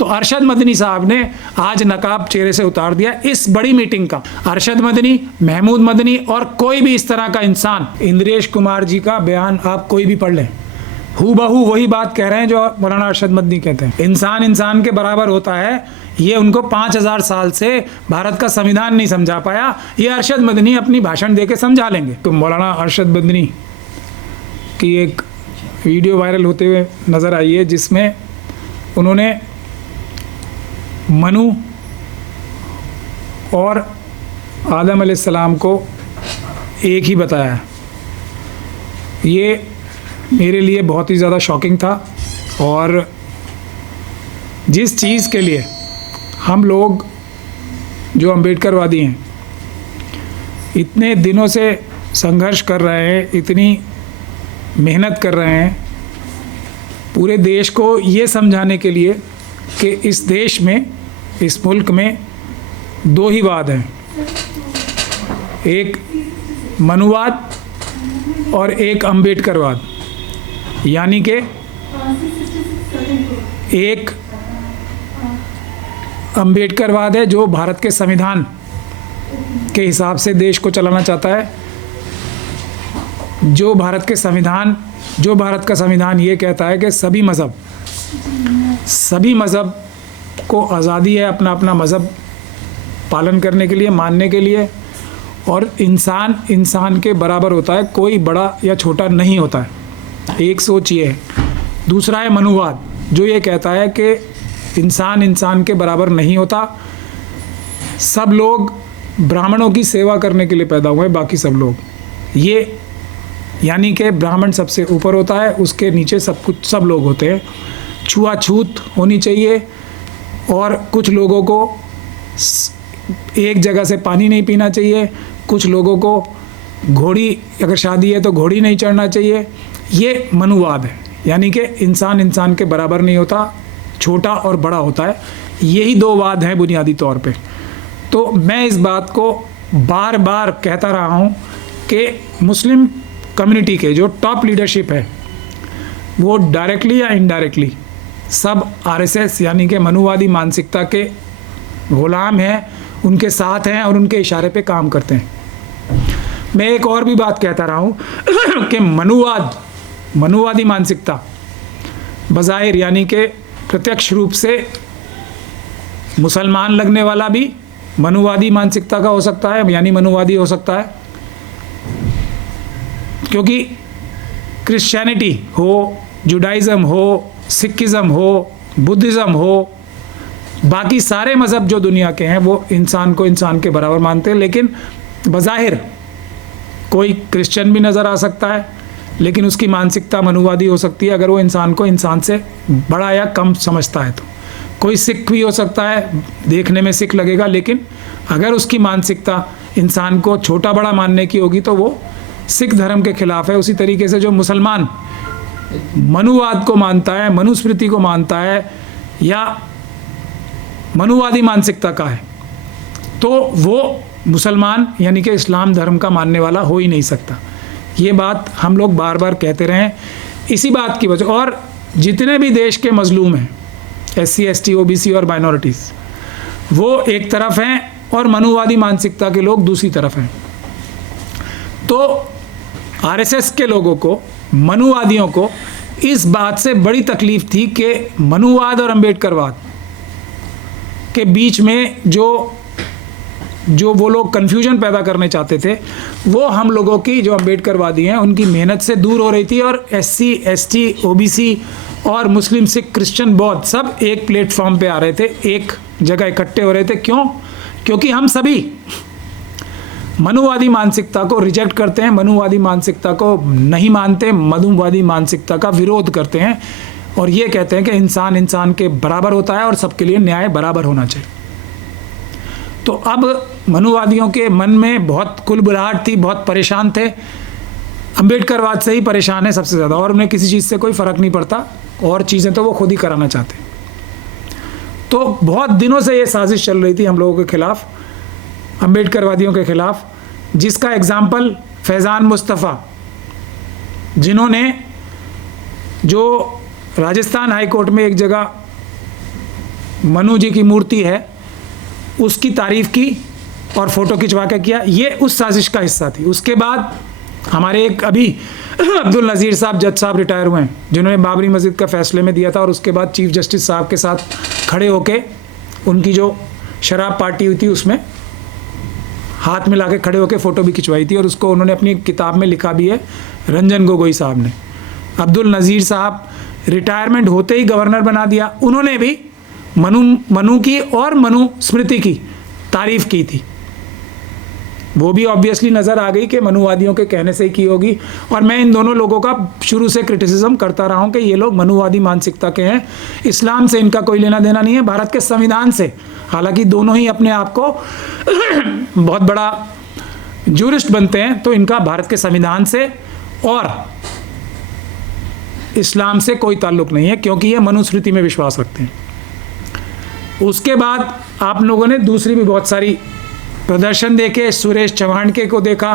तो अरशद मदनी साहब ने आज नकाब चेहरे से उतार दिया इस बड़ी मीटिंग का। अरशद मदनी, महमूद मदनी और कोई भी इस तरह का इंसान, इंद्रेश कुमार जी का बयान आप कोई भी पढ़ लें, हूबहू वही बात कह रहे हैं जो मौलाना अरशद मदनी कहते हैं। इंसान इंसान के बराबर होता है, ये उनको 5000 साल से भारत का संविधान नहीं समझा पाया, ये अरशद मदनी अपनी भाषण दे के समझा लेंगे। तो मौलाना अरशद मदनी की एक वीडियो वायरल होते हुए नज़र आई है जिसमें उन्होंने मनु और आदम अलैहिस्सलाम को एक ही बताया। ये मेरे लिए बहुत ही ज़्यादा शॉकिंग था। और जिस चीज़ के लिए हम लोग जो अम्बेडकरवादी हैं इतने दिनों से संघर्ष कर रहे हैं, इतनी मेहनत कर रहे हैं पूरे देश को ये समझाने के लिए कि इस देश में, इस मुल्क में दो ही वाद हैं, एक मनुवाद और एक अम्बेडकरवाद। यानी कि एक अम्बेडकरवाद है जो भारत के संविधान के हिसाब से देश को चलाना चाहता है, जो भारत का संविधान ये कहता है कि सभी मज़हब को आज़ादी है अपना अपना मज़हब पालन करने के लिए, मानने के लिए, और इंसान इंसान के बराबर होता है, कोई बड़ा या छोटा नहीं होता है। एक सोच ये है। दूसरा है मनुवाद, जो ये कहता है कि इंसान इंसान के बराबर नहीं होता, सब लोग ब्राह्मणों की सेवा करने के लिए पैदा हुए हैं, बाकी सब लोग, ये यानी कि ब्राह्मण सबसे ऊपर होता है, उसके नीचे सब लोग होते हैं। छुआछूत होनी चाहिए, और कुछ लोगों को एक जगह से पानी नहीं पीना चाहिए, कुछ लोगों को घोड़ी, अगर शादी है तो घोड़ी नहीं चढ़ना चाहिए। ये मनुवाद है, यानी कि इंसान इंसान के बराबर नहीं होता, छोटा और बड़ा होता है। यही दो वाद हैं बुनियादी तौर पे। तो मैं इस बात को बार बार कहता रहा हूँ कि मुस्लिम कम्युनिटी के जो टॉप लीडरशिप है वो डायरेक्टली या इनडायरेक्टली सब आरएसएस यानी कि मनुवादी मानसिकता के गुलाम हैं, उनके साथ हैं और उनके इशारे पे काम करते हैं। मैं एक और भी बात कहता रहा हूँ कि मनुवादी मानसिकता बज़ाहिर यानी कि प्रत्यक्ष रूप से मुसलमान लगने वाला भी मनुवादी मानसिकता का हो सकता है, यानी मनुवादी हो सकता है, क्योंकि क्रिश्चियनिटी हो, जुडाइज़म हो, सिखिज़म हो, बुद्धिज़्म हो, बाकी सारे मज़हब जो दुनिया के हैं वो इंसान को इंसान के बराबर मानते हैं। लेकिन बज़ाहिर कोई क्रिश्चियन भी नज़र आ सकता है, लेकिन उसकी मानसिकता मनुवादी हो सकती है अगर वो इंसान को इंसान से बड़ा या कम समझता है। तो कोई सिख भी हो सकता है, देखने में सिख लगेगा, लेकिन अगर उसकी मानसिकता इंसान को छोटा बड़ा मानने की होगी तो वो सिख धर्म के खिलाफ है। उसी तरीके से जो मुसलमान मनुवाद को मानता है, मनुस्मृति को मानता है या मनुवादी मानसिकता का है, तो वो मुसलमान यानी कि इस्लाम धर्म का मानने वाला हो ही नहीं सकता। ये बात हम लोग बार बार कहते रहे हैं। इसी बात की वजह, और जितने भी देश के मजलूम हैं, SC ST OBC और माइनॉरिटीज़, वो एक तरफ हैं और मनुवादी मानसिकता के लोग दूसरी तरफ हैं। तो RSS के लोगों को, मनुवादियों को इस बात से बड़ी तकलीफ़ थी कि मनुवाद और अम्बेडकरवाद के बीच में जो वो लोग कन्फ्यूजन पैदा करने चाहते थे, वो हम लोगों की जो अम्बेडकरवादी हैं उनकी मेहनत से दूर हो रही थी। और SC ST OBC और मुस्लिम, सिख, क्रिश्चियन, बौद्ध सब एक प्लेटफॉर्म पे आ रहे थे, एक जगह इकट्ठे हो रहे थे। क्यों? क्योंकि हम सभी मनुवादी मानसिकता को रिजेक्ट करते हैं, मनुवादी मानसिकता को नहीं मानते, मनुवादी मानसिकता का विरोध करते हैं और ये कहते हैं कि इंसान इंसान के बराबर होता है और सबके लिए न्याय बराबर होना चाहिए। तो अब मनुवादियों के मन में बहुत कुलबुलाहट थी, बहुत परेशान थे, अम्बेडकरवाद से ही परेशान है सबसे ज़्यादा, और उन्हें किसी चीज़ से कोई फ़र्क नहीं पड़ता, और चीज़ें तो वो खुद ही कराना चाहते। तो बहुत दिनों से ये साजिश चल रही थी हम लोगों के ख़िलाफ़, अम्बेडकरवादियों के ख़िलाफ़, जिसका एग्ज़ाम्पल फैज़ान मुस्तफ़ा, जिन्होंने जो राजस्थान हाई कोर्ट में एक जगह मनु जी की मूर्ति है उसकी तारीफ की और फ़ोटो खिंचवा के किया, ये उस साजिश का हिस्सा थी। उसके बाद हमारे एक अभी अब्दुल नज़ीर साहब जज साहब रिटायर हुए हैं, जिन्होंने बाबरी मस्जिद का फैसले में दिया था, और उसके बाद चीफ जस्टिस साहब के साथ खड़े होके उनकी जो शराब पार्टी हुई थी उसमें हाथ मिला के खड़े होके फ़ोटो भी खिंचवाई थी, और उसको उन्होंने अपनी किताब में लिखा भी है, रंजन गोगोई साहब ने। अब्दुल नज़ीर साहब रिटायरमेंट होते ही गवर्नर बना दिया, उन्होंने भी मनु की और मनु स्मृति की तारीफ़ की थी। वो भी ऑब्वियसली नज़र आ गई कि मनुवादियों के कहने से ही की होगी, और मैं इन दोनों लोगों का शुरू से क्रिटिसिज्म करता रहा हूँ कि ये लोग मनुवादी मानसिकता के हैं, इस्लाम से इनका कोई लेना देना नहीं है, भारत के संविधान से। हालांकि दोनों ही अपने आप को बहुत बड़ा जूरिस्ट बनते हैं, तो इनका भारत के संविधान से और इस्लाम से कोई ताल्लुक़ नहीं है, क्योंकि ये मनुस्मृति में विश्वास रखते हैं। उसके बाद आप लोगों ने दूसरी भी बहुत सारी प्रदर्शन देखे, सुरेश चौहान के को देखा,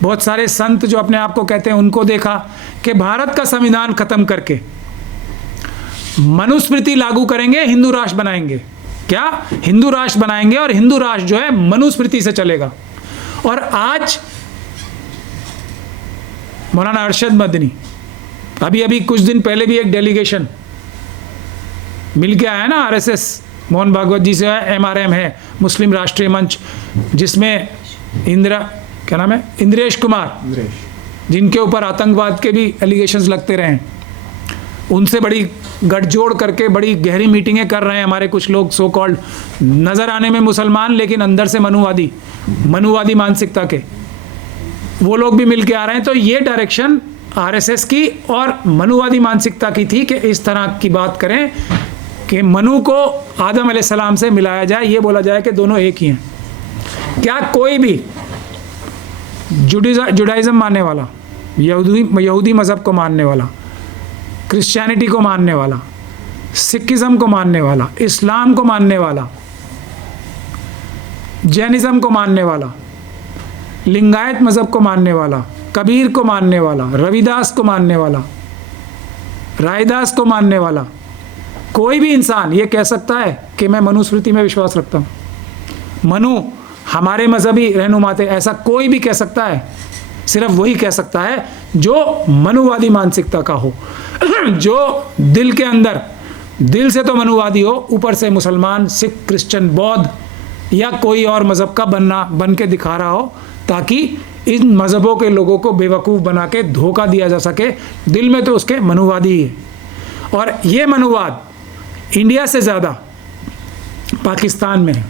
बहुत सारे संत जो अपने आप को कहते हैं उनको देखा, कि भारत का संविधान खत्म करके मनुस्मृति लागू करेंगे, हिंदू राष्ट्र बनाएंगे। क्या हिंदू राष्ट्र बनाएंगे, और हिंदू राष्ट्र जो है मनुस्मृति से चलेगा। और आज मौलाना अरशद मदनी अभी कुछ दिन पहले भी एक डेलीगेशन मिल के आया ना आरएसएस, मोहन भागवत जी से एमआरएम है, मुस्लिम राष्ट्रीय मंच, जिसमें क्या नाम है, इंद्रेश कुमार, जिनके ऊपर आतंकवाद के भी एलिगेशंस लगते रहे, उनसे बड़ी गठजोड़ करके बड़ी गहरी मीटिंगें कर रहे हैं हमारे कुछ लोग, सो कॉल्ड नज़र आने में मुसलमान लेकिन अंदर से मनुवादी मानसिकता के, वो लोग भी मिल के आ रहे हैं। तो ये डायरेक्शन आरएसएस की और मनुवादी मानसिकता की थी कि इस तरह की बात करें कि मनु को आदम अलैहिस्सलाम से मिलाया जाए, ये बोला जाए कि दोनों एक ही हैं। क्या कोई भी जुडाइज़म मानने वाला, यहूदी मज़हब को मानने वाला, क्रिश्चियनिटी को मानने वाला, सिखिज़म को मानने वाला, इस्लाम को मानने वाला, जैनिज़म को मानने वाला, लिंगायत मज़हब को मानने वाला, कबीर को मानने वाला, रविदास को मानने वाला, रायदास को मानने वाला, कोई भी इंसान ये कह सकता है कि मैं मनुस्मृति में विश्वास रखता हूँ, मनु हमारे मजहबी रहनुमा थे, ऐसा कोई भी कह सकता है? सिर्फ वही कह सकता है जो मनुवादी मानसिकता का हो, जो दिल के अंदर, दिल से तो मनुवादी हो, ऊपर से मुसलमान, सिख, क्रिश्चियन, बौद्ध या कोई और मज़हब का बन के दिखा रहा हो, ताकि इन मज़हबों के लोगों को बेवकूफ़ बना के धोखा दिया जा सके। दिल में तो उसके मनुवादी ही है, और ये मनुवाद इंडिया से ज़्यादा पाकिस्तान में है।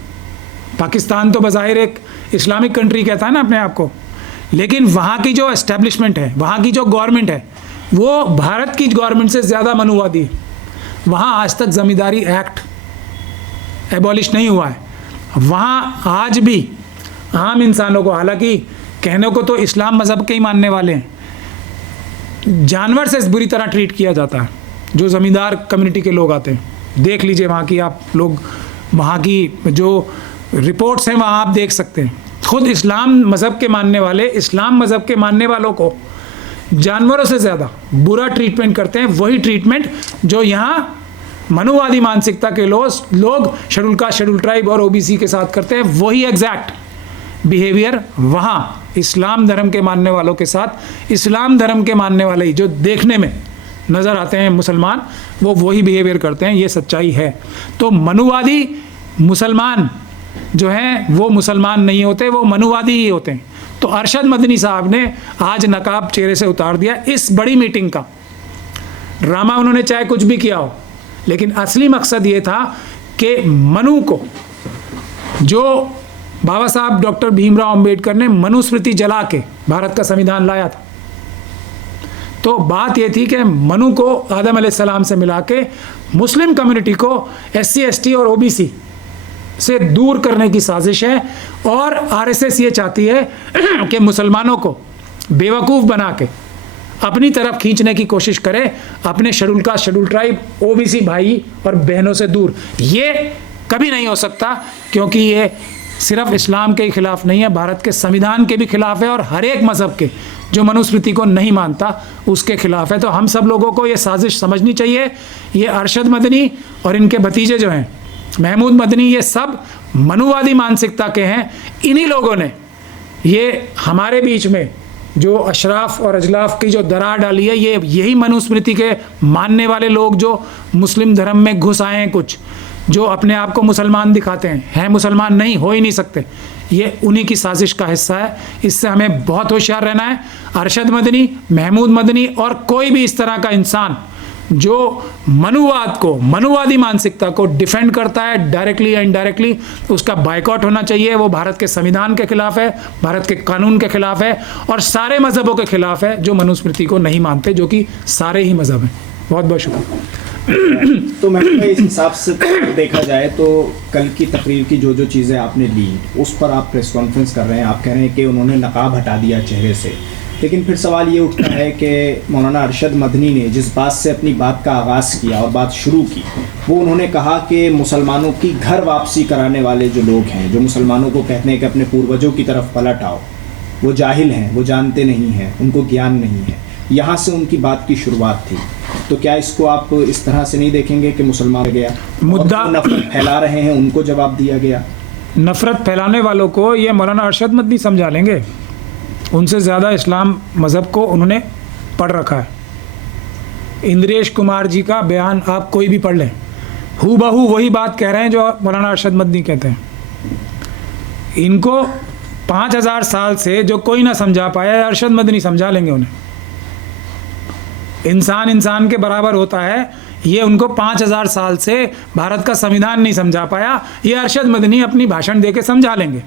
पाकिस्तान तो बज़ाहिर एक इस्लामिक कंट्री कहता है ना अपने आप को, लेकिन वहाँ की जो एस्टेब्लिशमेंट है, वहाँ की जो गवर्नमेंट है, वो भारत की गवर्नमेंट से ज़्यादा मनुवादी है। वहाँ आज तक ज़मींदारी एक्ट एबॉलिश नहीं हुआ है। वहाँ आज भी आम इंसानों को, हालांकि कहने को तो इस्लाम मज़हब के ही मानने वाले हैं, जानवर से बुरी तरह ट्रीट किया जाता है। जो ज़मींदार कम्युनिटी के लोग आते हैं, देख लीजिए वहाँ की आप लोग, वहाँ की जो रिपोर्ट्स हैं वहाँ आप देख सकते हैं। खुद इस्लाम मज़हब के मानने वाले, इस्लाम मज़हब के मानने वालों को जानवरों से ज़्यादा बुरा ट्रीटमेंट करते हैं। वही ट्रीटमेंट जो यहाँ मनुवादी मानसिकता के लोग शेड्यूल कास्ट, शेड्यूल ट्राइब और ओबीसी के साथ करते हैं, वही एग्जैक्ट बिहेवियर वहाँ इस्लाम धर्म के मानने वालों के साथ, इस्लाम धर्म के मानने वाले ही जो देखने में नज़र आते हैं मुसलमान, वो वही बिहेवियर करते हैं। ये सच्चाई है। तो मनुवादी मुसलमान जो हैं वो मुसलमान नहीं होते, वो मनुवादी ही होते हैं। तो अरशद मदनी साहब ने आज नकाब चेहरे से उतार दिया। इस बड़ी मीटिंग का ड्रामा उन्होंने चाहे कुछ भी किया हो, लेकिन असली मकसद ये था कि मनु को, जो बाबा साहब डॉक्टर भीमराव अंबेडकर ने मनुस्मृति जला के भारत का संविधान लाया था, तो बात ये थी कि मनु को आदम अलैहिस्सलाम से मिला के मुस्लिम कम्युनिटी को SC ST और OBC से दूर करने की साजिश है। और RSS ये चाहती है कि मुसलमानों को बेवकूफ़ बना के अपनी तरफ खींचने की कोशिश करे, अपने schedule caste, schedule tribe, OBC भाई और बहनों से दूर। ये कभी नहीं हो सकता, क्योंकि ये सिर्फ इस्लाम के खिलाफ नहीं है, भारत के संविधान के भी खिलाफ है, और हर एक मज़हब के जो मनुस्मृति को नहीं मानता उसके खिलाफ है। तो हम सब लोगों को ये साजिश समझनी चाहिए। ये अरशद मदनी और इनके भतीजे जो हैं महमूद मदनी, ये सब मनुवादी मानसिकता के हैं। इन्हीं लोगों ने ये हमारे बीच में जो अशराफ और अजलाफ की जो दरार डाली है, ये यही मनुस्मृति के मानने वाले लोग जो मुस्लिम धर्म में घुस आए हैं, कुछ जो अपने आप को मुसलमान दिखाते हैं मुसलमान नहीं, हो ही नहीं सकते, ये उन्हीं की साजिश का हिस्सा है। इससे हमें बहुत होशियार रहना है। अरशद मदनी, महमूद मदनी और कोई भी इस तरह का इंसान जो मनुवाद को, मनुवादी मानसिकता को डिफेंड करता है डायरेक्टली या इनडायरेक्टली, उसका बायकॉट होना चाहिए। वो भारत के संविधान के खिलाफ है, भारत के कानून के खिलाफ है और सारे मज़हबों के खिलाफ है जो मनुस्मृति को नहीं मानते, जो कि सारे ही मज़हब हैं। बहुत बहुत शुक्रिया। तो मैं इस हिसाब से देखा जाए तो कल की तकरीर की जो जो चीज़ें आपने ली उस पर आप प्रेस कॉन्फ्रेंस कर रहे हैं, आप कह रहे हैं कि उन्होंने नकाब हटा दिया चेहरे से, लेकिन फिर सवाल ये उठता है कि मौलाना अरशद मदनी ने जिस बात से अपनी बात का आगाज़ किया और बात शुरू की, वो उन्होंने कहा कि मुसलमानों की घर वापसी कराने वाले जो लोग हैं, जो मुसलमानों को कहते हैं कि अपने पूर्वजों की तरफ पलट आओ, वो जाहिल हैं, वो जानते नहीं हैं, उनको ज्ञान नहीं है। यहाँ से उनकी बात की शुरुआत थी। तो क्या इसको आप इस तरह से नहीं देखेंगे कि मुसलमान गया मुद्दा नफरत फैला रहे हैं, उनको जवाब दिया गया? नफरत फैलाने वालों को ये मौलाना अरशद मदनी समझा लेंगे, उनसे ज़्यादा इस्लाम मज़हब को उन्होंने पढ़ रखा है। इंद्रेश कुमार जी का बयान आप कोई भी पढ़ लें, हूबहू वही बात कह रहे हैं जो मौलाना अरशद मदनी कहते हैं। इनको 5000 साल से जो कोई ना समझा पाया, अरशद मदनी समझा लेंगे उन्हें। इंसान इंसान के बराबर होता है, ये उनको 5000 साल से भारत का संविधान नहीं समझा पाया, ये अरशद मदनी अपनी भाषण दे के समझा लेंगे।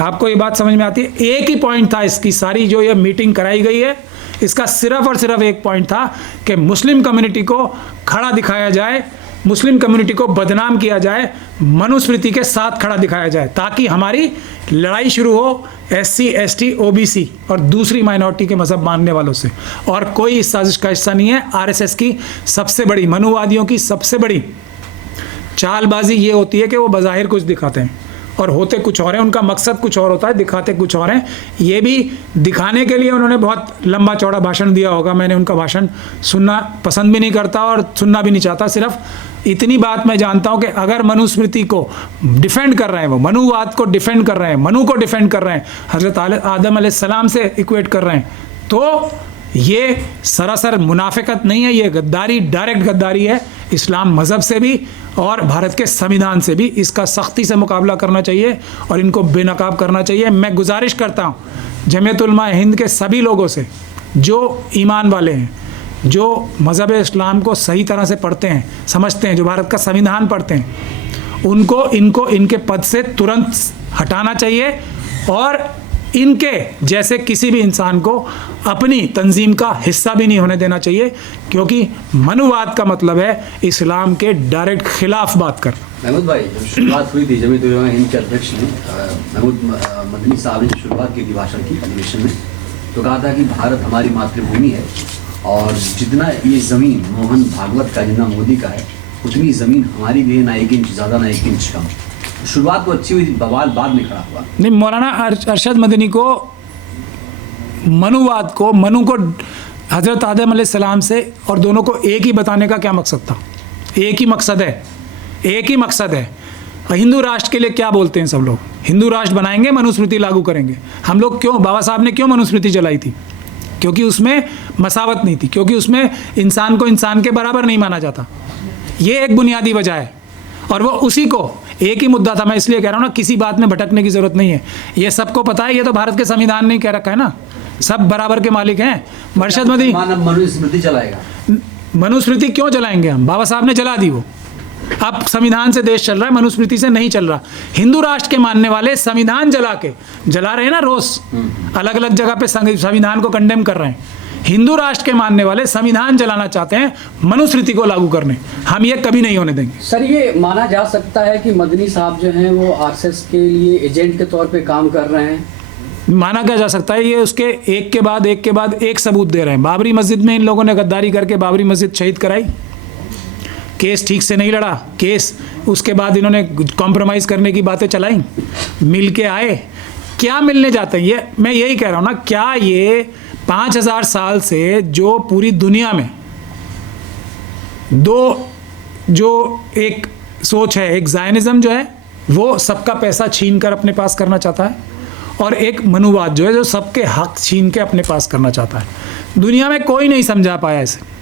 आपको ये बात समझ में आती है? एक ही पॉइंट था इसकी सारी जो ये मीटिंग कराई गई है, इसका सिर्फ और सिर्फ एक पॉइंट था कि मुस्लिम कम्युनिटी को खड़ा दिखाया जाए, मुस्लिम कम्युनिटी को बदनाम किया जाए, मनुस्मृति के साथ खड़ा दिखाया जाए, ताकि हमारी लड़ाई शुरू हो SC ST OBC और दूसरी माइनॉरिटी के मज़हब मानने वालों से। और कोई इस साजिश का हिस्सा नहीं है। RSS की सबसे बड़ी, मनुवादियों की सबसे बड़ी चालबाजी ये होती है कि वो बज़ाहिर कुछ दिखाते हैं और होते कुछ और हैं, उनका मकसद कुछ और होता है, दिखाते कुछ और हैं। ये भी दिखाने के लिए उन्होंने बहुत लंबा चौड़ा भाषण दिया होगा, मैंने उनका भाषण सुनना पसंद भी नहीं करता और सुनना भी नहीं चाहता। सिर्फ इतनी बात मैं जानता हूँ कि अगर मनुस्मृति को डिफेंड कर रहे हैं, वो मनुवाद को डिफेंड कर रहे हैं, मनु को डिफेंड कर रहे हैं, हज़रत आदम अलैहिस्सलाम से इक्वेट कर रहे हैं, तो ये सरासर मुनाफिकत नहीं है, ये गद्दारी, डायरेक्ट गद्दारी है इस्लाम मज़हब से भी और भारत के संविधान से भी। इसका सख्ती से मुकाबला करना चाहिए और इनको बेनकाब करना चाहिए। मैं गुजारिश करता हूँ जमीयत उलमा हिंद के सभी लोगों से जो ईमान वाले हैं, जो मज़हब इस्लाम को सही तरह से पढ़ते हैं, समझते हैं, जो भारत का संविधान पढ़ते हैं, इनको इनके पद से तुरंत हटाना चाहिए और इनके जैसे किसी भी इंसान को अपनी तंजीम का हिस्सा भी नहीं होने देना चाहिए, क्योंकि मनुवाद का मतलब है इस्लाम के डायरेक्ट खिलाफ बात कर। महमूद भाई, जब शुरुआत हुई थी जमीयत उलमा हिंद के अध्यक्ष ने, महमूद मदनी साहब ने शुरुआत की थी भाषण की अधिवेशन में, तो कहा था कि भारत हमारी मातृभूमि है और जितना ये ज़मीन मोहन भागवत का, जितना मोदी का है, उतनी ज़मीन हमारी भी है, ना 1 इंच ज़्यादा ना 1 इंच कम। शुरुआत तो अच्छी हुई, बवाल बाद में खड़ा हुआ। नहीं, मौलाना अरशद मदनी को मनुवाद को, मनु को हज़रत आदम अलैहिस्सलाम से और दोनों को एक ही बताने का क्या मकसद था? एक ही मकसद है, एक ही मकसद है। हिंदू राष्ट्र के लिए क्या बोलते हैं सब लोग? हिंदू राष्ट्र बनाएंगे, मनुस्मृति लागू करेंगे। हम लोग क्यों, बाबा साहब ने क्यों मनुस्मृति चलाई थी? क्योंकि उसमें मसावत नहीं थी, क्योंकि उसमें इंसान को इंसान के बराबर नहीं माना जाता। ये एक बुनियादी वजह है और वो उसी को, एक ही मुद्दा था। मैं इसलिए कह रहा हूँ ना, किसी बात में भटकने की ज़रूरत नहीं है, ये सबको पता है। ये तो भारत के संविधान ने कह रखा है ना, सब बराबर के मालिक हैं। अरशद मदनी मनुस्मृति चलाएगा। मनुस्मृति क्यों चलाएंगे हम? बाबा साहब ने चला दी वो। अब संविधान से देश चल रहा है, मनुस्मृति से नहीं चल रहा। हिंदू राष्ट्र के मानने वाले संविधान जला रहे हैं ना रोज, अलग अलग जगह पे संविधान को कंडेम कर रहे हैं। हिंदू राष्ट्र के मानने वाले संविधान जलाना चाहते हैं, मनुस्मृति को लागू करने। हम ये कभी नहीं होने देंगे। सर, ये माना जा सकता है कि मदनी साहब जो हैं वो RSS के लिए एजेंट के तौर पे काम कर रहे हैं? माना क्या जा सकता है? ये उसके एक के बाद एक सबूत दे रहे हैं। बाबरी मस्जिद में इन लोगों ने गद्दारी करके बाबरी मस्जिद शहीद कराई, केस ठीक से नहीं लड़ा केस, उसके बाद इन्होंने कॉम्प्रोमाइज़ करने की बातें चलाई, मिल के आए। क्या मिलने जाते हैं? ये मैं यही कह रहा हूँ ना, क्या ये 5000 साल से जो पूरी दुनिया में दो जो एक सोच है। एक जायनिज्म जो है वो सबका पैसा छीन कर अपने पास करना चाहता है, और एक मनुवाद जो है जो सबके हक छीन के अपने पास करना चाहता है। दुनिया में कोई नहीं समझा पाया इसे।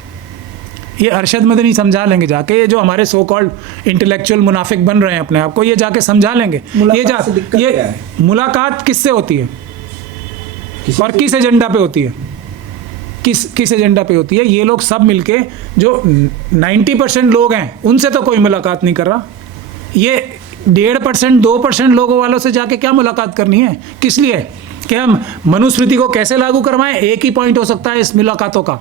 ये अरशद मदनी समझा लेंगे जाके, ये जो हमारे सो कॉल्ड इंटेलेक्चुअल मुनाफिक बन रहे हैं अपने आप को, ये जाके समझा लेंगे। मुलाकात से दिक्कत क्या ये है? मुलाकात किससे होती है किसी और किस एजेंडा पे होती है? किस एजेंडा पे होती है? ये लोग सब मिलके जो 90% लोग हैं उनसे तो कोई मुलाकात नहीं कर रहा। ये 1.5% 2% लोगों वालों से जाके क्या मुलाकात करनी है? किस लिए? कि हम मनुस्मृति को कैसे लागू करवाएं? एक ही पॉइंट हो सकता है इस मुलाकातों का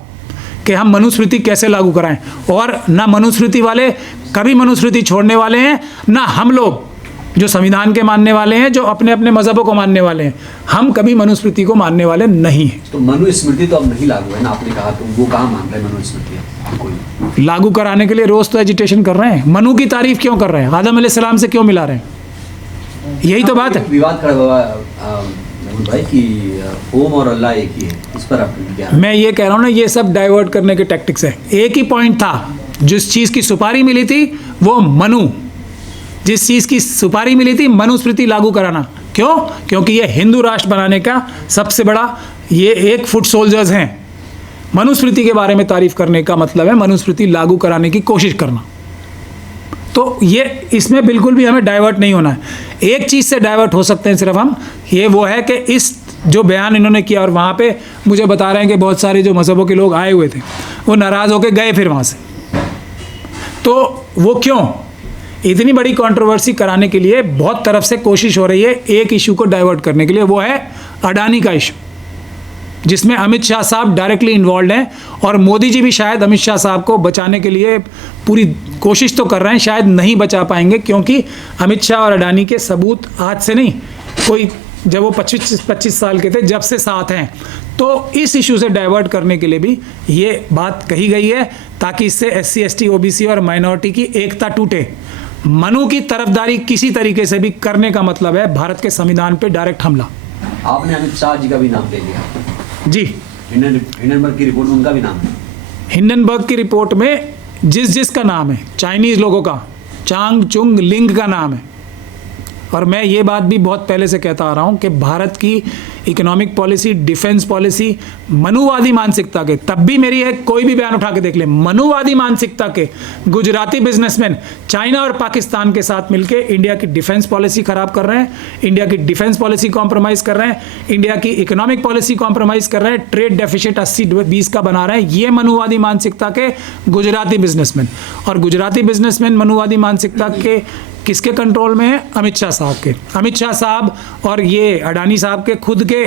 कि हम मनुस्मृति कैसे लागू कराएं। और ना मनुस्मृति वाले कभी मनुस्मृति छोड़ने वाले हैं, ना हम लोग जो संविधान के मानने वाले हैं, जो अपने अपने मजहबों को मानने वाले हैं, हम कभी मनुस्मृति को मानने वाले नहीं हैं। तो मनुस्मृति तो अब नहीं लागू है ना, आपने कहा, तो वो कहाँ मान रहे हैं मनुस्मृति? कोई लागू कराने के लिए रोज तो एजिटेशन कर रहे हैं। मनु की तारीफ क्यों कर रहे हैं? आदम अलैहिस्सलाम से क्यों मिला रहे हैं? यही तो बात है। विवाद खड़ा हुआ महमूद भाई कि ओम और अल्लाह एक ही है, इस पर आप क्या? मैं ये कह रहा हूँ ना, ये सब डाइवर्ट करने के टैक्टिक्स है। एक ही पॉइंट था, जिस चीज़ की सुपारी मिली थी वो मनु, जिस चीज़ की सुपारी मिली थी मनुस्मृति लागू कराना। क्यों? क्योंकि ये हिंदू राष्ट्र बनाने का सबसे बड़ा ये एक फुट सोल्जर्स हैं। मनुस्मृति के बारे में तारीफ करने का मतलब है मनुस्मृति लागू कराने की कोशिश करना। तो ये इसमें बिल्कुल भी हमें डाइवर्ट नहीं होना है। एक चीज़ से डाइवर्ट हो सकते हैं सिर्फ हम, ये वो है कि इस जो बयान इन्होंने किया, और वहाँ पे मुझे बता रहे हैं कि बहुत सारे जो मज़हबों के लोग आए हुए थे वो नाराज़ होकर गए फिर वहाँ से। तो वो क्यों? इतनी बड़ी कंट्रोवर्सी कराने के लिए बहुत तरफ से कोशिश हो रही है एक इशू को डाइवर्ट करने के लिए, वो है अडानी का इशू, जिसमें अमित शाह साहब डायरेक्टली इन्वॉल्व हैं। और मोदी जी भी शायद अमित शाह साहब को बचाने के लिए पूरी कोशिश तो कर रहे हैं, शायद नहीं बचा पाएंगे, क्योंकि अमित शाह और अडानी के सबूत आज से नहीं, कोई जब वो 25 साल के थे जब से साथ हैं। तो इस इशू से डाइवर्ट करने के लिए भी ये बात कही गई है, ताकि इससे SC ST OBC और माइनॉरिटी की एकता टूटे। मनु की तरफदारी किसी तरीके से भी करने का मतलब है भारत के संविधान पे डायरेक्ट हमला। आपने अमित शाह जी का भी नाम ले लिया जी, हिंडनबर्ग की रिपोर्ट में उनका भी नाम है। हिंडनबर्ग की रिपोर्ट में जिसका नाम है, चाइनीज़ लोगों का चांग चुंग लिंग का नाम है। और मैं ये बात भी बहुत पहले से कहता आ रहा हूँ कि भारत की इकोनॉमिक पॉलिसी, डिफेंस पॉलिसी मनुवादी मानसिकता के, तब भी मेरी है, कोई भी बयान उठा के देख ले, मनुवादी मानसिकता के गुजराती बिजनेसमैन चाइना और पाकिस्तान के साथ मिलके इंडिया की डिफेंस पॉलिसी खराब कर रहे हैं, इंडिया की डिफेंस पॉलिसी कॉम्प्रोमाइज कर रहे हैं, इंडिया की इकोनॉमिक पॉलिसी कॉम्प्रोमाइज कर रहे हैं, ट्रेड डेफिसिट 80-20 का बना रहे हैं। ये मनुवादी मानसिकता के गुजराती बिजनेसमैन, और गुजराती बिजनेसमैन मनुवादी मानसिकता के किसके कंट्रोल में है? अमित शाह साहब के। अमित शाह साहब और ये अडानी साहब के खुद के,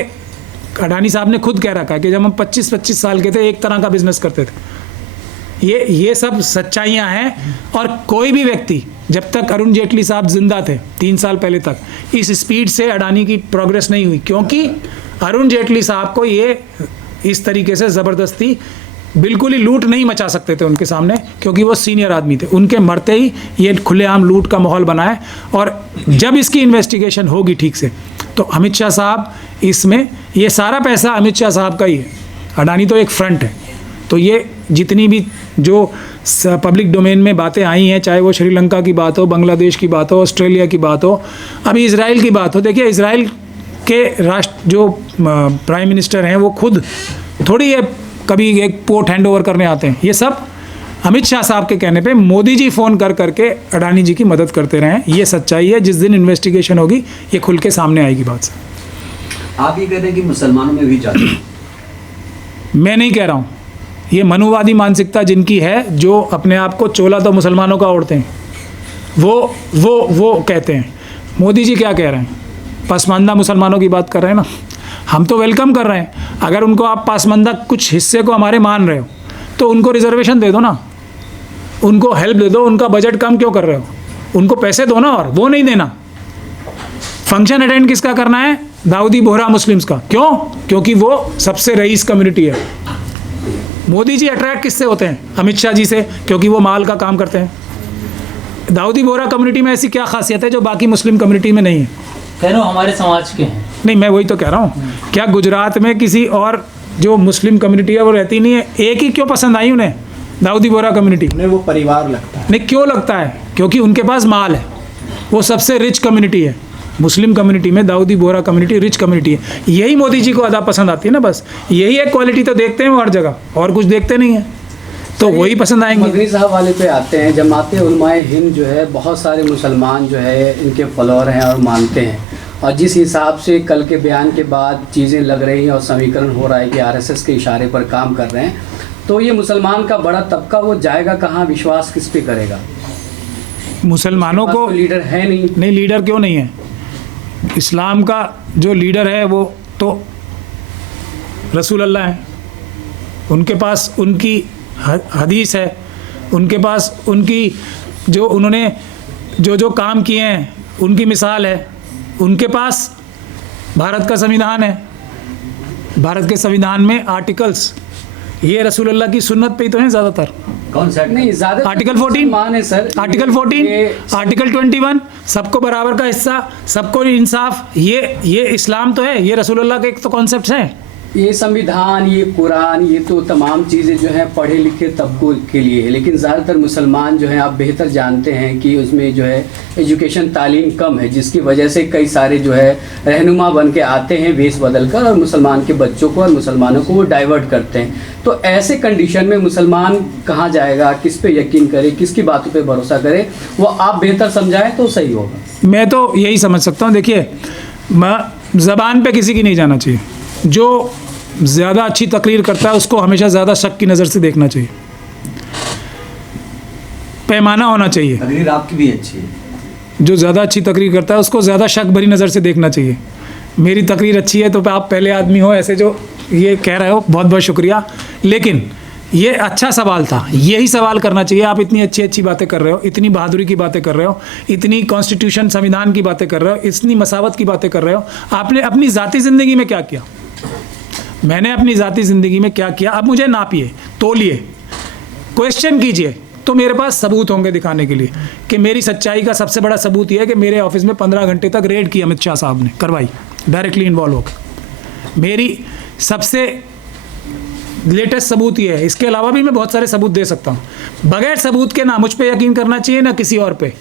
अडानी साहब ने खुद कह रखा है कि जब हम 25-25 साल के थे एक तरह का बिजनेस करते थे। ये सब सच्चाइयाँ हैं। और कोई भी व्यक्ति, जब तक अरुण जेटली साहब जिंदा थे 3 साल पहले तक, इस स्पीड से अडानी की प्रोग्रेस नहीं हुई, क्योंकि अरुण जेटली साहब को ये इस तरीके से ज़बरदस्ती बिल्कुल ही लूट नहीं मचा सकते थे उनके सामने, क्योंकि वो सीनियर आदमी थे। उनके मरते ही ये खुलेआम लूट का माहौल बना है। और जब इसकी इन्वेस्टिगेशन होगी ठीक से, तो अमित शाह साहब इसमें, ये सारा पैसा अमित शाह साहब का ही है। अडानी तो एक फ्रंट है। तो ये जितनी भी जो पब्लिक डोमेन में बातें आई हैं, चाहे वो श्रीलंका की बात हो, बांग्लादेश की बात हो, ऑस्ट्रेलिया की बात हो, अभी इजराइल की बात हो, देखिए इजराइल के राष्ट्र जो प्राइम मिनिस्टर हैं वो खुद थोड़ी ये कभी एक पोर्ट हैंड ओवर करने आते हैं। ये सब अमित शाह साहब के कहने पे मोदी जी फ़ोन कर करके अडानी जी की मदद करते रहे हैं। ये सच्चाई है। जिस दिन इन्वेस्टिगेशन होगी ये खुल के सामने आएगी बात से। आप ये कह रहे हैं कि मुसलमानों में भी जाति है? मैं नहीं कह रहा हूँ, ये मनुवादी मानसिकता जिनकी है, जो अपने आप को चोला तो मुसलमानों का ओढ़ते हैं, वो कहते हैं। मोदी जी क्या कह रहे हैं? पसमानदा मुसलमानों की बात कर रहे हैं ना। हम तो वेलकम कर रहे हैं। अगर उनको आप पसमानदा कुछ हिस्से को हमारे मान रहे हो तो उनको रिजर्वेशन दे दो ना, उनको हेल्प दे दो। उनका बजट कम क्यों कर रहे हो? उनको पैसे दो ना। और वो नहीं देना। फंक्शन अटेंड किसका करना है? दाऊदी बोहरा मुस्लिम्स का। क्यों? क्योंकि वो सबसे रईस कम्युनिटी है। मोदी जी अट्रैक्ट किससे होते हैं? अमित शाह जी से, क्योंकि वो माल का काम करते हैं। दाऊदी बोहरा कम्युनिटी में ऐसी क्या खासियत है जो बाकी मुस्लिम कम्युनिटी में नहीं है? कह रहे हो हमारे समाज के हैं। नहीं, मैं वही तो कह रहा हूँ। क्या गुजरात में किसी और जो मुस्लिम कम्युनिटी है वो रहती नहीं है? एक ही क्यों पसंद आई उन्हें? दाऊदी बोहरा कम्युनिटी। उन्हें वो परिवार लगता है। नहीं, क्यों लगता है? क्योंकि उनके पास माल है, वो सबसे रिच कम्युनिटी है। मुस्लिम कम्युनिटी में Dawoodi Bohra community rich community है। यही मोदी जी को अदा पसंद आती है ना, बस यही एक क्वालिटी तो देखते हैं वो हर जगह, और कुछ देखते नहीं हैं, तो वही पसंद आएंगे। मदनी साहब वाले पे आते हैं। जमाते उलमाए हिंद जो है, बहुत सारे मुसलमान जो है इनके फॉलोअर हैं और मानते हैं, और जिस हिसाब से कल के बयान के बाद चीज़ें लग रही हैं और समीकरण हो रहा है कि आरएसएस के इशारे पर काम कर रहे हैं, तो ये मुसलमान का बड़ा तबका वो जाएगा कहाँ, विश्वास किस पे करेगा? मुसलमानों को लीडर है नहीं। लीडर क्यों नहीं है? इस्लाम का जो लीडर है वो तो रसूल अल्लाह है, उनके पास उनकी हदीस है, उनके पास उनकी जो उन्होंने जो काम किए हैं उनकी मिसाल है, उनके पास भारत का संविधान है, भारत के संविधान में आर्टिकल्स ये रसूल अल्लाह की सुन्नत पे ही तो हैं ज़्यादातर। कौन सा नहीं, ज़्यादा आर्टिकल 14 मान है सर, आर्टिकल 14 आर्टिकल 21 सबको बराबर का हिस्सा, सबको इंसाफ, ये इस्लाम तो है, ये रसूल अल्लाह के एक तो कॉन्सेप्ट्स हैं। ये संविधान, ये कुरान, ये तो तमाम चीज़ें जो हैं पढ़े लिखे तबकों के लिए है, लेकिन ज़्यादातर मुसलमान जो हैं, आप बेहतर जानते हैं कि उसमें जो है एजुकेशन तालीम कम है, जिसकी वजह से कई सारे जो है रहनुमा बन के आते हैं वेश बदल कर, और मुसलमान के बच्चों को और मुसलमानों को वो डाइवर्ट करते हैं। तो ऐसे कंडीशन में मुसलमान कहाँ जाएगा, किस पे यकीन करे, किसकी बातों पे भरोसा करे, वो आप बेहतर समझाएं तो सही होगा। मैं तो यही समझ सकता हूँ, देखिए ज़बान पे किसी की नहीं जाना चाहिए, जो ज़्यादा अच्छी तकरीर करता है उसको हमेशा ज़्यादा शक की नज़र से देखना चाहिए, पैमाना होना चाहिए। तकरीर आपकी भी अच्छी है, जो ज़्यादा अच्छी तकरीर करता है उसको ज़्यादा शक भरी नज़र से देखना चाहिए। मेरी तकरीर अच्छी है तो आप पहले आदमी हो ऐसे जो ये कह रहे हो, बहुत बहुत शुक्रिया, लेकिन ये अच्छा सवाल था, यही सवाल करना चाहिए। आप इतनी अच्छी अच्छी बातें कर रहे हो, इतनी बहादुरी की बातें कर रहे हो, इतनी कॉन्स्टिट्यूशन संविधान की बातें कर रहे हो, इतनी मसावत की बातें कर रहे हो, आपने अपनी ज़ाती ज़िंदगी में क्या किया? मैंने अपनी ज़ाती ज़िंदगी में क्या किया? अब मुझे नापिए, तोलिए, क्वेश्चन कीजिए, तो मेरे पास सबूत होंगे दिखाने के लिए कि मेरी सच्चाई का सबसे बड़ा सबूत यह है कि मेरे ऑफिस में 15 घंटे तक रेड की अमित शाह साहब ने करवाई, डायरेक्टली इन्वॉल्व होकर। मेरी सबसे लेटेस्ट सबूत ये है। इसके अलावा भी मैं बहुत सारे सबूत दे सकता हूँ। बगैर सबूत के ना मुझ पे यकीन करना चाहिए ना किसी और पे।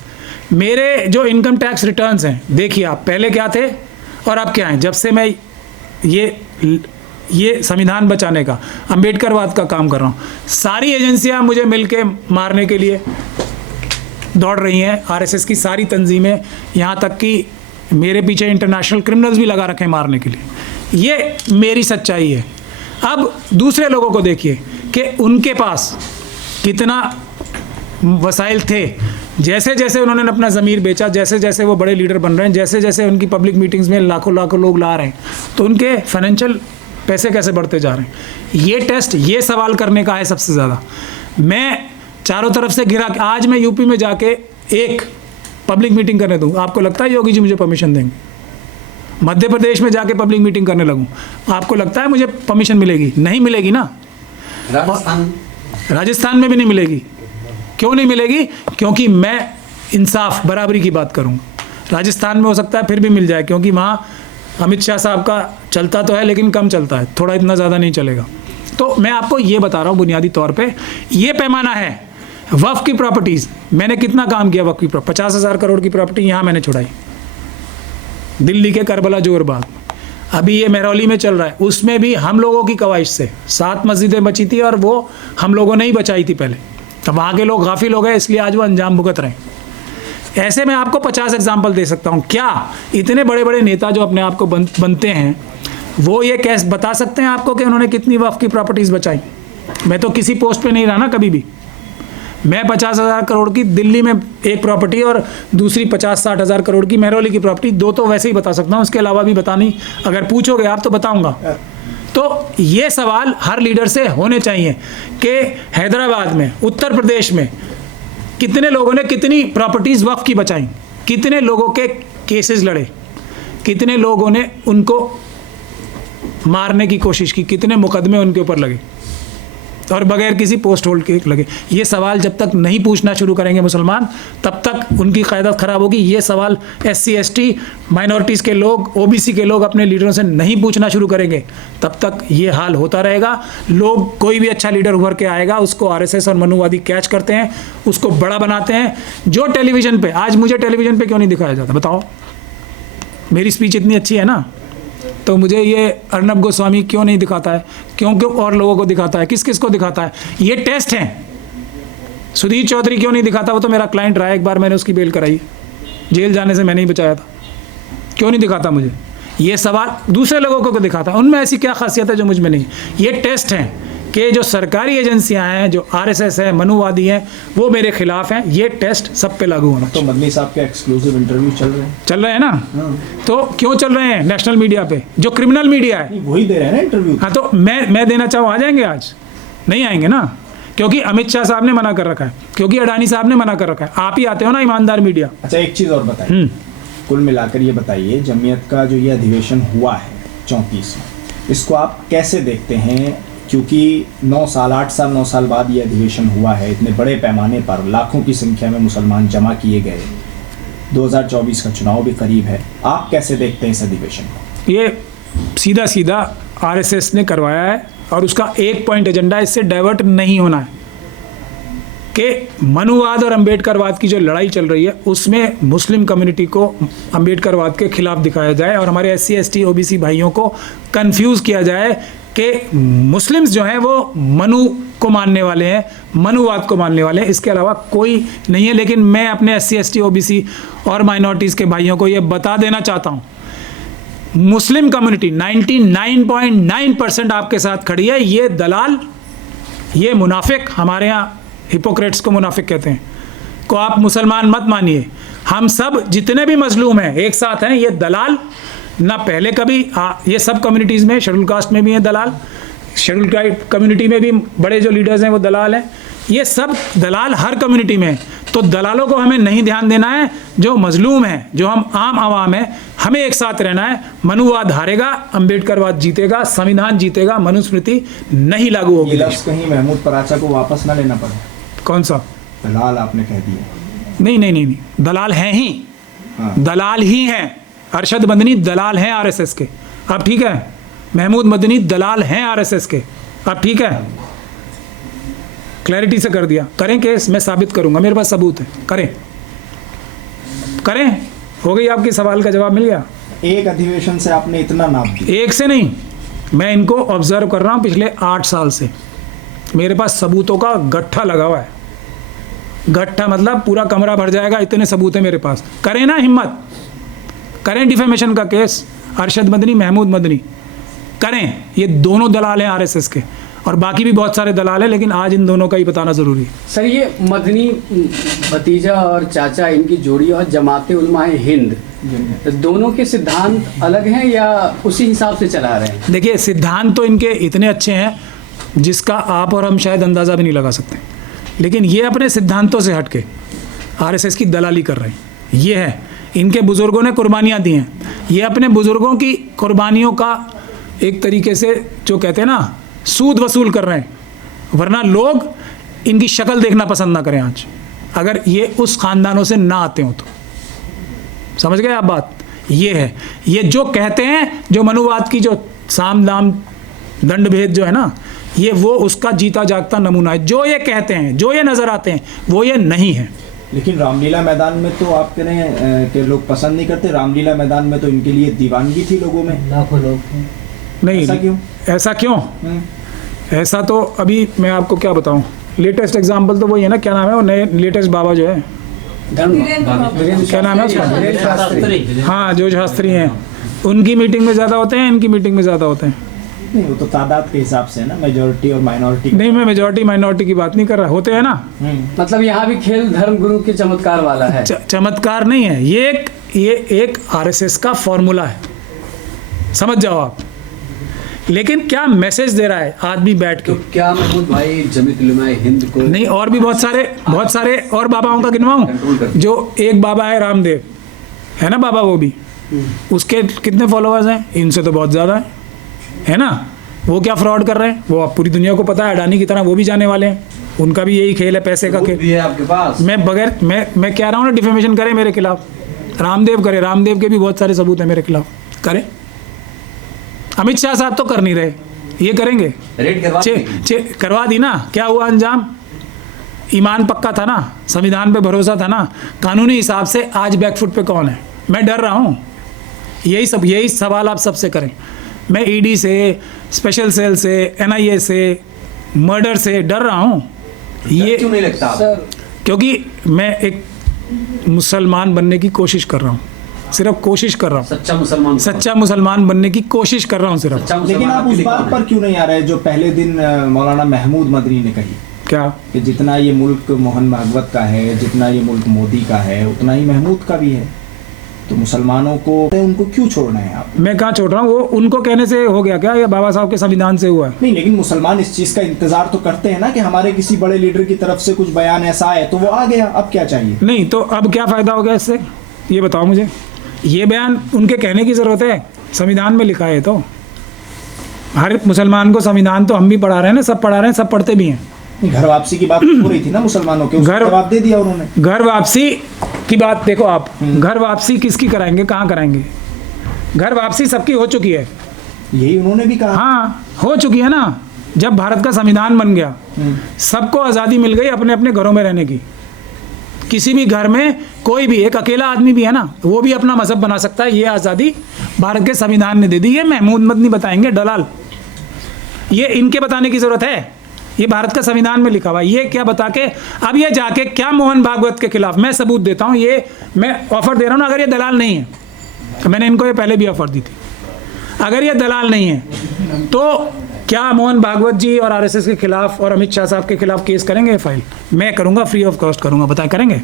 मेरे जो इनकम टैक्स रिटर्न्स हैं, देखिए आप पहले क्या थे और अब क्या हैं। जब से मैं ये संविधान बचाने का, अम्बेडकरवाद का काम कर रहा हूँ, सारी एजेंसियाँ मुझे मिल के मारने के लिए दौड़ रही हैं। आरएसएस की सारी तंजीमें, यहाँ तक कि मेरे पीछे इंटरनेशनल क्रिमिनल्स भी लगा रखे हैं मारने के लिए। ये मेरी सच्चाई है। अब दूसरे लोगों को देखिए कि उनके पास कितना वसाइल थे। जैसे जैसे उन्होंने अपना ज़मीर बेचा, जैसे जैसे वो बड़े लीडर बन रहे हैं, जैसे जैसे उनकी पब्लिक मीटिंग्स में लाखों लाखों लोग ला रहे हैं, तो उनके फाइनेंशियल पैसे कैसे बढ़ते जा रहे हैं। ये टेस्ट, ये सवाल करने का है सबसे ज़्यादा। मैं चारों तरफ से घिरा, आज मैं यूपी में जाके एक पब्लिक मीटिंग करने दूँ, आपको लगता है योगी जी मुझे परमिशन देंगे? मध्य प्रदेश में जाके पब्लिक मीटिंग करने लगूँ, आपको लगता है मुझे परमिशन मिलेगी? नहीं मिलेगी ना। राजस्थान में भी नहीं मिलेगी। क्यों नहीं मिलेगी? क्योंकि मैं इंसाफ, बराबरी की बात करूँगा। राजस्थान में हो सकता है फिर भी मिल जाए, क्योंकि वहाँ अमित शाह साहब का चलता तो है लेकिन कम चलता है, थोड़ा इतना ज़्यादा नहीं चलेगा। तो मैं आपको ये बता रहा हूँ बुनियादी तौर पे ये पैमाना है। वक्फ की प्रॉपर्टीज़, मैंने कितना काम किया वक्फ की 50,000 करोड़ की प्रॉपर्टी यहाँ मैंने छुड़ाई, दिल्ली के करबला जोरबाग। अभी ये महरौली में चल रहा है, उसमें भी हम लोगों की कवाइश से 7 मस्जिदें बची थी और वो हम लोगों ने ही बचाई थी पहले। तो वहाँ के लोग गाफिल हो गए, इसलिए आज वो अंजाम भुगत रहे हैं। ऐसे मैं आपको 50 एग्जाम्पल दे सकता हूँ। क्या इतने बड़े बड़े नेता जो अपने आप को बनते हैं, वो ये कैसे बता सकते हैं आपको कि उन्होंने कितनी वक्फ की प्रॉपर्टीज़ बचाई? मैं तो किसी पोस्ट पे नहीं रहा ना कभी भी। मैं 50,000 करोड़ की दिल्ली में एक प्रॉपर्टी और दूसरी 50-60 हज़ार करोड़ की महरौली की प्रॉपर्टी, 2 तो वैसे ही बता सकता हूँ, उसके अलावा भी बतानी अगर पूछोगे आप तो बताऊँगा। तो ये सवाल हर लीडर से होने चाहिए कि हैदराबाद में, उत्तर प्रदेश में कितने लोगों ने कितनी प्रॉपर्टीज़ वक्फ की बचाई, कितने लोगों के केसेस लड़े, कितने लोगों ने उनको मारने की कोशिश की, कितने मुकदमे उनके ऊपर लगे। और बगैर किसी पोस्ट होल्ड के लगे। ये सवाल जब तक नहीं पूछना शुरू करेंगे मुसलमान, तब तक उनकी क़यादत ख़राब होगी। ये सवाल SC ST माइनॉरिटीज़ के लोग, OBC के लोग अपने लीडरों से नहीं पूछना शुरू करेंगे, तब तक ये हाल होता रहेगा। लोग, कोई भी अच्छा लीडर उभर के आएगा, उसको RSS और मनुवादी कैच करते हैं, उसको बड़ा बनाते हैं। जो टेलीविज़न पे, आज मुझे टेलीविज़न पे क्यों नहीं दिखाया जाता बताओ? मेरी स्पीच इतनी अच्छी है ना, तो मुझे ये अर्नब गोस्वामी क्यों नहीं दिखाता है? क्यों और लोगों को दिखाता है? किस किस को दिखाता है? ये टेस्ट हैं। सुधीर चौधरी क्यों नहीं दिखाता? वो तो मेरा क्लाइंट रहा है, एक बार मैंने उसकी बेल कराई, जेल जाने से मैंने ही बचाया था। क्यों नहीं दिखाता मुझे? ये सवाल दूसरे लोगों को दिखाता है, उनमें ऐसी क्या खासियत है जो मुझ में नहीं? ये टेस्ट हैं कि जो सरकारी एजेंसियां हैं, जो RSS है, मनुवादी हैं, वो मेरे खिलाफ हैं। ये टेस्ट सब पे लागू होना। तो मदनी साहब के एक्सक्लूसिव इंटरव्यू चल रहे हैं ना? तो क्यों चल रहे हैं? नेशनल मीडिया पे, जो क्रिमिनल मीडिया है, वही दे रहे हैं ना इंटरव्यू। हाँ, तो मैं देना चाहूँ, आ जाएंगे? आज नहीं आएंगे ना, क्योंकि अमित शाह साहब ने मना कर रखा है, क्योंकि अडानी साहब ने मना कर रखा है। आप ही आते हो ना ईमानदार मीडिया। अच्छा, एक चीज़ और बताइए, कुल मिलाकर ये बताइए, जमीयत का जो ये अधिवेशन हुआ है 34, इसको आप कैसे देखते हैं? क्योंकि 9 साल बाद ये अधिवेशन हुआ है, इतने बड़े पैमाने पर लाखों की संख्या में मुसलमान जमा किए गए, 2024 का चुनाव भी करीब है, आप कैसे देखते हैं इस अधिवेशन को? ये सीधा RSS ने करवाया है और उसका एक पॉइंट एजेंडा, इससे डाइवर्ट नहीं होना है कि मनुवाद और अम्बेडकरवाद की जो लड़ाई चल रही है, उसमें मुस्लिम कम्युनिटी को अम्बेडकरवाद के खिलाफ दिखाया जाए और हमारे SC ST OBC भाइयों को कंफ्यूज किया जाए कि मुस्लिम्स जो हैं वो मनु को मानने वाले हैं, मनुवाद को मानने वाले हैं, इसके अलावा कोई नहीं है। लेकिन मैं अपने SC ST OBC और माइनॉरिटीज़ के भाइयों को ये बता देना चाहता हूँ, मुस्लिम कम्युनिटी 99.9% आपके साथ खड़ी है। ये दलाल, ये मुनाफिक, हमारे यहाँ हिपोक्रेट्स को मुनाफिक कहते हैं, को आप मुसलमान मत मानिए। हम सब जितने भी मजलूम हैं एक साथ हैं। ये दलाल ना पहले कभी, ये सब कम्युनिटीज़ में, शेड्यूल कास्ट में भी हैं दलाल, शेड्यूल ट्राइब कम्युनिटी में भी बड़े जो लीडर्स हैं वो दलाल हैं। ये सब दलाल हर कम्युनिटी में। तो दलालों को हमें नहीं ध्यान देना है, जो मजलूम हैं, जो हम आम आवाम हैं, हमें एक साथ रहना है। मनुवाद हारेगा, अम्बेडकरवाद जीतेगा, संविधान जीतेगा, मनुस्मृति नहीं लागू होगी। कहीं महमूद पराचा को वापस ना लेना पड़े। कौन सा दलाल आपने कह दिया? नहीं, दलाल हैं ही, दलाल ही हैं। अरशद मदनी दलाल हैं RSS के। अब ठीक है, महमूद मदनी दलाल हैं RSS के। अब ठीक है, क्लैरिटी से कर दिया। करें केस, मैं साबित करूंगा, मेरे पास सबूत है। करें। हो गई, आपके सवाल का जवाब मिल गया। एक अधिवेशन से आपने इतना नाप दिया? एक से नहीं, मैं इनको ऑब्जर्व कर रहा हूँ पिछले 8 साल से। मेरे पास सबूतों का गट्ठा लगा हुआ है। गट्ठा मतलब पूरा कमरा भर जाएगा, इतने सबूत है मेरे पास। करें ना हिम्मत, करें डिफेमेशन का केस, अरशद मदनी, महमूद मदनी करें। ये दोनों दलाल हैं RSS के, और बाकी भी बहुत सारे दलाल हैं, लेकिन आज इन दोनों का ही बताना ज़रूरी है। सर, ये मदनी भतीजा और चाचा, इनकी जोड़ी और जमाते उलमाए हिंद, दोनों के सिद्धांत अलग हैं या उसी हिसाब से चला रहे हैं? देखिए, सिद्धांत तो इनके इतने अच्छे हैं जिसका आप और हम शायद अंदाज़ा भी नहीं लगा सकते, लेकिन ये अपने सिद्धांतों से हट के RSS की दलाली कर रहे हैं। ये है, इनके बुज़ुर्गों ने कुर्बानियाँ दी हैं, ये अपने बुज़ुर्गों की कुर्बानियों का एक तरीके से, जो कहते हैं ना, सूद वसूल कर रहे हैं। वरना लोग इनकी शक्ल देखना पसंद ना करें आज, अगर ये उस ख़ानदानों से ना आते हो तो। समझ गए आप बात? ये है, ये जो कहते हैं, जो मनुवाद की जो साम दाम दंड भेद जो है ना, ये वो उसका जीता जागता नमूना है। जो ये कहते हैं, जो ये नज़र आते हैं, वो ये नहीं है। लेकिन रामलीला मैदान में तो आप कह रहे हैं कि लोग पसंद नहीं करते। रामलीला मैदान में तो इनके लिए दीवानगी थी लोगों में, लाखों लोग नहीं। ऐसा क्यों? ऐसा तो अभी मैं आपको क्या बताऊं, लेटेस्ट एग्जांपल तो वही है ना, क्या नाम है वो नए लेटेस्ट बाबा जो है, क्या नाम है उसका? हाँ, जो शास्त्री हैं, उनकी मीटिंग में ज़्यादा होते हैं, इनकी मीटिंग में ज़्यादा होते हैं। नहीं, वो तो तादाद के हिसाब से है ना, मेजॉरिटी और माइनॉरिटी। नहीं, मैं मेजॉरिटी माइनॉरिटी की बात नहीं कर रहा, होते हैं ना। मतलब यहाँ भी खेल धर्म गुरु के चमत्कार वाला है। चमत्कार नहीं है, ये एक RSS का फॉर्मूला है, समझ जाओ आप। लेकिन क्या मैसेज दे रहा है आदमी बैठ के? तो क्या महमूद भाई जमीयत उलमाए हिंद को नहीं, और भी बहुत सारे और बाबाओं का गिनवाऊं? जो एक बाबा है रामदेव, है ना बाबा, वो भी, उसके कितने फॉलोअर्स हैं? इनसे तो बहुत ज़्यादा है ना। वो क्या फ्रॉड कर रहे हैं, वो अब पूरी दुनिया को पता है, अडानी की तरह वो भी जाने वाले हैं, उनका भी यही खेल है, पैसे का खेल। भी है आपके पास। मैं कह रहा हूँ ना, डिफेमेशन करे मेरे खिलाफ, रामदेव करे, रामदेव के भी बहुत सारे सबूत हैं मेरे खिलाफ, करें। अमित शाह साहब तो कर नहीं रहे, ये करेंगे। रेड करवा दी ना, क्या हुआ अंजाम? ईमान पक्का था ना, संविधान पे भरोसा था ना, कानूनी हिसाब से आज बैकफुट पे कौन है? मैं डर रहा हूँ। यही सवाल आप सबसे करें। मैं ईडी से, स्पेशल सेल से, एनआईए से, मर्डर से डर रहा हूँ। ये क्यों नहीं लगता आप? क्योंकि मैं एक मुसलमान बनने की कोशिश कर रहा हूँ, सिर्फ कोशिश कर रहा हूँ, सच्चा मुसलमान बनने की कोशिश कर रहा हूँ सिर्फ। लेकिन आप उस बात पर क्यों नहीं आ रहे जो पहले दिन मौलाना महमूद मदनी ने कही, क्या कि जितना ये मुल्क मोहन भागवत का है, जितना ये मुल्क मोदी का है, उतना ही महमूद का भी है, तो मुसलमानों को उनको क्यों छोड़ना है आप? मैं कहाँ छोड़ रहा हूँ, वो उनको कहने से हो गया क्या, या बाबा साहब के संविधान से हुआ है? नहीं, लेकिन मुसलमान इस चीज का इंतजार तो करते हैं ना कि हमारे किसी बड़े लीडर की तरफ से कुछ बयान ऐसा आए, तो वो आ गया, अब क्या चाहिए? नहीं तो अब क्या फ़ायदा हो गया इससे, ये बताओ मुझे। ये बयान उनके कहने की ज़रूरत है, संविधान में लिखा है। तो हर मुसलमान को संविधान तो हम भी पढ़ा रहे हैं ना, सब पढ़ा रहे हैं, सब पढ़ते भी हैं। घर वापसी की बात हो रही थी ना मुसलमानों के, उसका जवाब दे दिया उन्होंने। घर वापसी की बात देखो आप, घर वापसी किसकी कराएंगे, कहाँ कराएंगे? घर वापसी सबकी हो चुकी है, यही उन्होंने भी कहा। हाँ, हो चुकी है ना। जब भारत का संविधान बन गया, सबको आज़ादी मिल गई अपने अपने घरों में रहने की। किसी भी घर में कोई भी, एक अकेला आदमी भी है ना, वो भी अपना मजहब बना सकता है। ये आज़ादी भारत के संविधान ने दे दी। ये महमूद मदनी बताएंगे, दलाल, ये इनके बताने की ज़रूरत है। ये भारत का संविधान में लिखा हुआ है। ये क्या बता के, अब ये जाके क्या मोहन भागवत के खिलाफ, मैं सबूत देता हूँ, ये मैं ऑफर दे रहा हूँ ना। अगर ये दलाल नहीं है, तो मैंने इनको ये पहले भी ऑफर दी थी, अगर ये दलाल नहीं है तो क्या मोहन भागवत जी और आरएसएस के खिलाफ और अमित शाह साहब के खिलाफ केस करेंगे? फाइल मैं करूँगा, फ्री ऑफ कॉस्ट करूँगा। बताएं, करेंगे?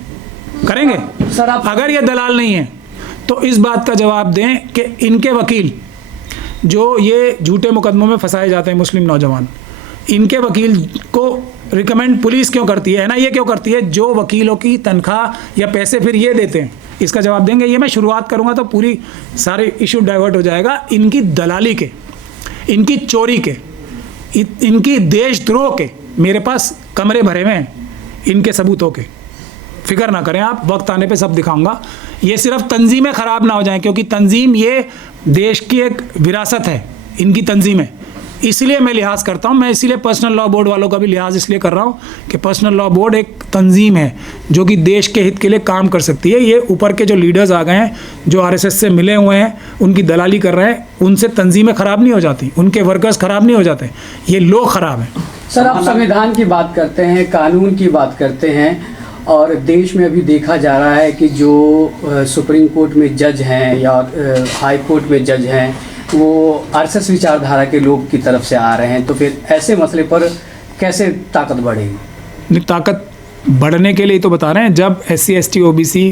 करेंगे सर आप अगर ये दलाल नहीं है तो इस बात का जवाब दें कि इनके वकील जो ये झूठे मुकदमों में फंसाए जाते हैं, मुस्लिम नौजवान, इनके वकील को रिकमेंड पुलिस क्यों करती है ना, ये क्यों करती है? जो वकीलों की तनख्वाह या पैसे फिर ये देते हैं, इसका जवाब देंगे। ये मैं शुरुआत करूंगा तो पूरी सारे इशू डाइवर्ट हो जाएगा। इनकी दलाली के, इनकी चोरी के, इनकी देशद्रोह के मेरे पास कमरे भरे हुए हैं, इनके सबूतों के। फिक्र ना करें आप, वक्त आने पे सब दिखाऊंगा। ये सिर्फ तंजीमें ख़राब ना हो जाएं, क्योंकि तंजीम ये देश की एक विरासत है, इनकी तंजीमें। इसलिए मैं लिहाज करता हूँ। मैं इसीलिए पर्सनल लॉ बोर्ड वालों का भी लिहाज इसलिए कर रहा हूँ कि पर्सनल लॉ बोर्ड एक तंजीम है जो कि देश के हित के लिए काम कर सकती है। ये ऊपर के जो लीडर्स आ गए हैं, जो आरएसएस से मिले हुए हैं, उनकी दलाली कर रहे हैं, उनसे तंजीमें ख़राब नहीं हो जाती, उनके वर्कर्स ख़राब नहीं हो जाते, ये लोग ख़राब हैं। सर आप संविधान की बात करते हैं, कानून की बात करते हैं, और देश में अभी देखा जा रहा है कि जो सुप्रीम कोर्ट में जज हैं या हाई कोर्ट में जज हैं, वो आरएसएस विचारधारा के लोग की तरफ से आ रहे हैं। तो फिर ऐसे मसले पर कैसे ताकत बढ़ेगी? ताकत बढ़ने के लिए तो बता रहे हैं, जब SC ST OBC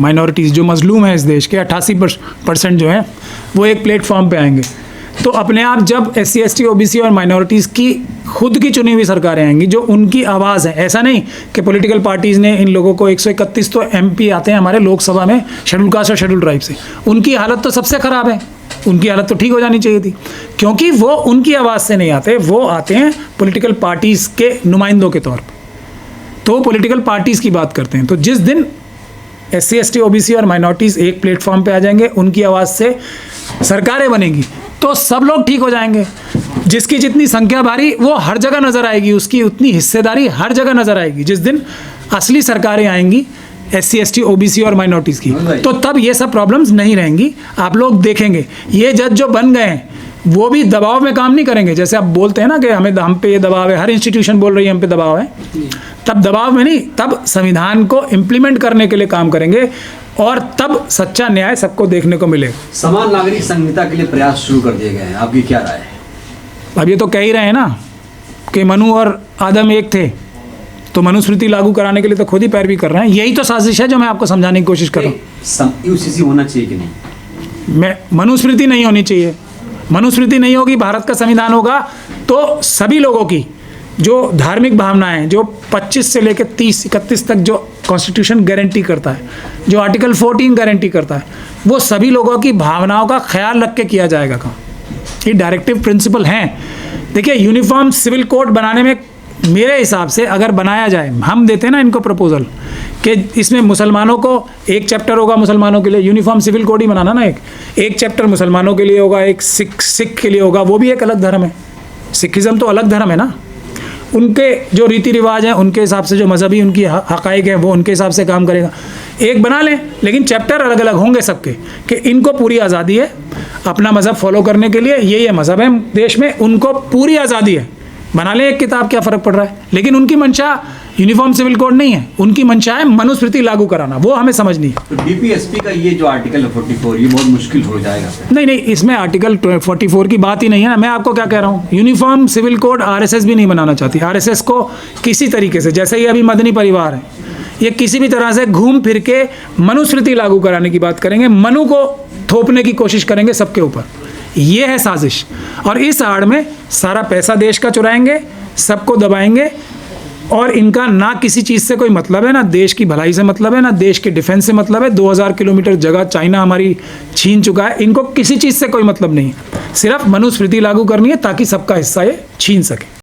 माइनॉरिटीज़ जो मजलूम हैं इस देश के 88% जो हैं, वो एक प्लेटफॉर्म पे आएंगे, तो अपने आप जब SC ST OBC और माइनॉरिटीज़ की खुद की चुनी हुई सरकारें आएंगी जो उनकी आवाज़ है, ऐसा नहीं कि पॉलिटिकल पार्टीज़ ने इन लोगों को 131 तो MP आते हैं हमारे लोकसभा में शेड्यूल कास्ट और शेड्यूल ट्राइब से, उनकी हालत तो सबसे ख़राब है। उनकी हालत तो ठीक हो जानी चाहिए थी, क्योंकि वो उनकी आवाज़ से नहीं आते, वो आते हैं पॉलिटिकल पार्टीज़ के नुमाइंदों के तौर पर, तो वो पॉलिटिकल पार्टीज़ की बात करते हैं। तो जिस दिन SC ST OBC और माइनॉरिटीज़ एक प्लेटफॉर्म पे आ जाएंगे, उनकी आवाज़ से सरकारें बनेंगी, तो सब लोग ठीक हो जाएंगे। जिसकी जितनी संख्या भारी वो हर जगह नज़र आएगी, उसकी उतनी हिस्सेदारी हर जगह नज़र आएगी। जिस दिन असली सरकारें आएंगी SC ST OBC और माइनॉरिटीज़ की, तो तब ये सब प्रॉब्लम्स नहीं रहेंगी। आप लोग देखेंगे ये जज जो बन गए हैं वो भी दबाव में काम नहीं करेंगे। जैसे आप बोलते हैं ना कि हम पे ये दबाव है, हर इंस्टीट्यूशन बोल रही है हम पे दबाव है, तब दबाव में नहीं, तब संविधान को इम्प्लीमेंट करने के लिए काम करेंगे, और तब सच्चा न्याय सबको देखने को मिलेगा। समान नागरिक संहिता के लिए प्रयास शुरू कर दिए गए हैं, आपकी क्या राय है? अब ये तो कह ही रहे हैं ना कि मनु और आदम एक थे, तो मनुस्मृति लागू कराने के लिए तो खुद ही पैरवी कर रहे हैं। यही तो साजिश है जो मैं आपको समझाने की कोशिश कर रहा हूँ। UCC होना चाहिए कि नहीं? मैं मनुस्मृति नहीं होनी चाहिए। मनुस्मृति नहीं होगी, भारत का संविधान होगा, तो सभी लोगों की जो धार्मिक भावनाएं, जो 25 से लेकर 30-31 तक जो कॉन्स्टिट्यूशन गारंटी करता है, जो आर्टिकल 14 गारंटी करता है, वो सभी लोगों की भावनाओं का ख्याल रख के किया जाएगा काम। ये डायरेक्टिव प्रिंसिपल हैं देखिए यूनिफॉर्म सिविल कोड बनाने में मेरे हिसाब से अगर बनाया जाए, हम देते हैं ना इनको प्रपोजल कि इसमें मुसलमानों को एक चैप्टर होगा मुसलमानों के लिए, यूनिफॉर्म सिविल कोड ही बनाना ना, एक चैप्टर मुसलमानों के लिए होगा, एक सिख के लिए होगा, वो भी एक अलग धर्म है। सिखिज़म तो अलग धर्म है ना, उनके जो रीति रिवाज हैं उनके हिसाब से, जो मजहबी उनकी हक़ाइक़ हैं वो उनके हिसाब से काम करेगा। एक बना लें, लेकिन चैप्टर अलग अलग होंगे सबके, कि इनको पूरी आज़ादी है अपना मज़हब फॉलो करने के लिए, ये मज़हब है देश में, उनको पूरी आज़ादी है, बना लें एक किताब, क्या फ़र्क पड़ रहा है। लेकिन उनकी मंशा यूनिफॉर्म सिविल कोड नहीं है, उनकी मंशा है मनुस्मृति लागू कराना, वो हमें समझनी है। तो डीपीएसपी का ये जो आर्टिकल है 44, ये बहुत मुश्किल हो जाएगा। नहीं, इसमें आर्टिकल 44 की बात ही नहीं है ना। मैं आपको क्या कह रहा हूँ, यूनिफॉर्म सिविल कोड आरएसएस भी नहीं बनाना चाहती। आरएसएस को किसी तरीके से, जैसे ही अभी मदनी परिवार है, ये किसी भी तरह से घूम फिर के मनुस्मृति लागू कराने की बात करेंगे, मनु को थोपने की कोशिश करेंगे सबके ऊपर। ये है साजिश, और इस आड़ में सारा पैसा देश का चुराएंगे, सबको दबाएंगे, और इनका ना किसी चीज़ से कोई मतलब है, ना देश की भलाई से मतलब है, ना देश के डिफेंस से मतलब है। 2000 किलोमीटर जगह चाइना हमारी छीन चुका है, इनको किसी चीज़ से कोई मतलब नहीं है, सिर्फ मनुस्मृति लागू करनी है ताकि सबका हिस्सा ये छीन सके।